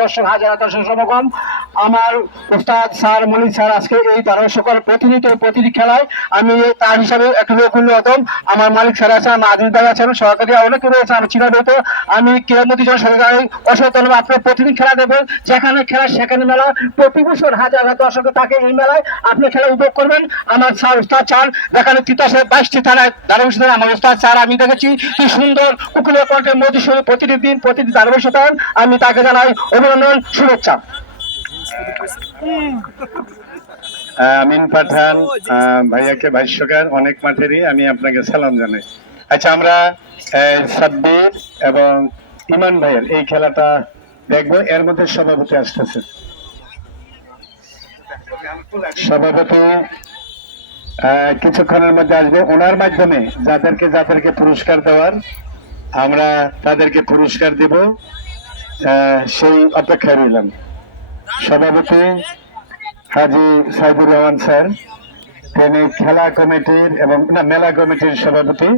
দর্শক, হাজার দর্শক সমাগম আমার উস্তাদ স্যার মনির স্যার আজকে এই সকল প্রতিনিধি প্রতিটি খেলায় আমি তার হিসাবে একটা লোক অন্যতম আমার মালিক স্যার আছে আমার আদিল ভাই আছেন সহকারী অনেকে রয়েছে, আমি চিরাবিত আমি ক্রীড়ামন্ত্রী সরকারি অসংখ্য ধন্যবাদ। আপনার প্রতিদিন খেলা দেখবেন, যেখানে খেলা, সেখানে মেলা, প্রতি হাজার হাজার দর্শক থাকে এই মেলায়। আপনি খেলা উপভোগ করবেন। আমার স্যার উস্তাদ স্যার যেখানে তিতাসে বাইশটি থানায় ধারাবাহিক আমার উস্তাদ স্যার, আমি দেখেছি কি সুন্দর উপকূলীয় কণ্ঠে মোদী শুরু প্রতিটি দিন প্রতিটি ধারাবাহিক আমি তাকে জানাই অভিনন্দন, শুভেচ্ছা। আমিন পাঠান ভাইয়াকে ভাষ্যকার অনেক মাঠেরই আমি আপনাকে সালাম জানাই। আচ্ছা আমরা সাব্বির এবং ইমান ভাইয়ের এই খেলাটা দেখব। এর মধ্যে সভাপতি আসতেছে। সভাপতি কিছুক্ষণের মধ্যে আসবে। ওনার মাধ্যমে যাদেরকে যাদেরকে পুরস্কার দেওয়ার, আমরা তাদেরকে পুরস্কার দিব। সেই অপেক্ষায় রইলাম। সভাপতি হাজি সাইদুর রহমান স্যার, তিনি খেলা কমিটির এবং, না, মেলা কমিটির সভাপতি।